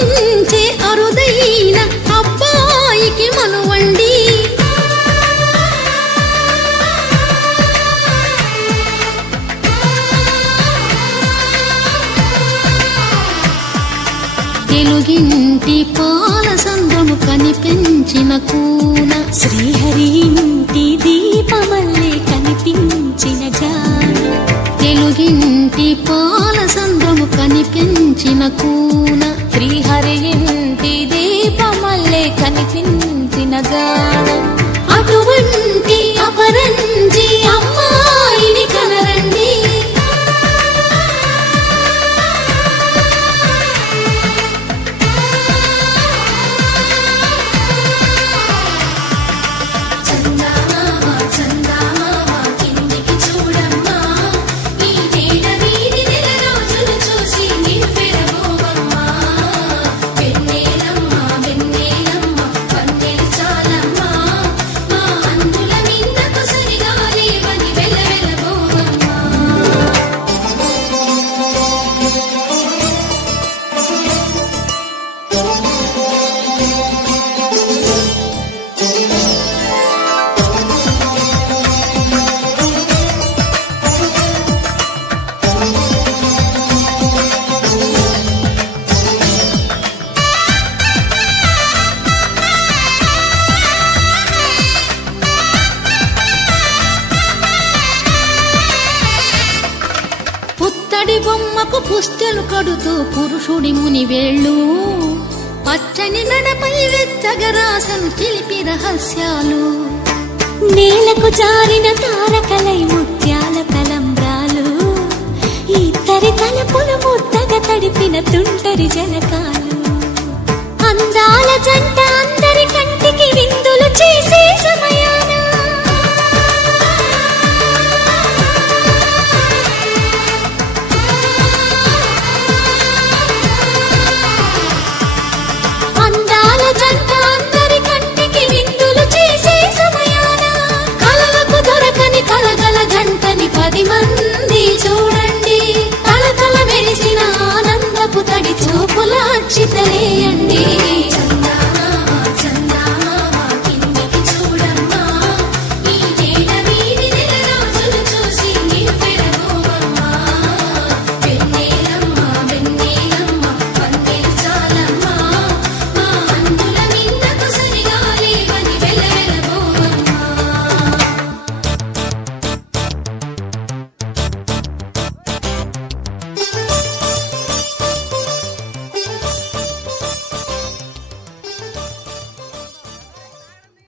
ఆదరించే అరుదైన అబ్బాయికి మనువండి. తెలుగింటి పాల సంద్రము కనిపించిన కూన, శ్రీహరి ఇంటి దీపమల్లే కనిపించిన జాన. తెలుగింటి పాల సంద్రము కనిపించిన కూన, శ్రీహరి ఇంటి దీపమల్లే కనిపించిన జాన. అటువంటి అపరంజి అమ్మాయిని కనరండి. పుత్తడి బొమ్మకు పుస్తెలు కడుతూ పురుషుడి ముని వేళ్ళు, పచ్చని నడపై వెచ్చగరాసను చిలిపి రహస్యాలు. నేలకు జారిన తారకలై ముత్యాల తలంబ్రాలు, ఇద్దరి తలపులు ముద్దగా తడిపిన తుంటరి జలకాలు. అందాల జంట అందరి కంటికి విందులు చేసి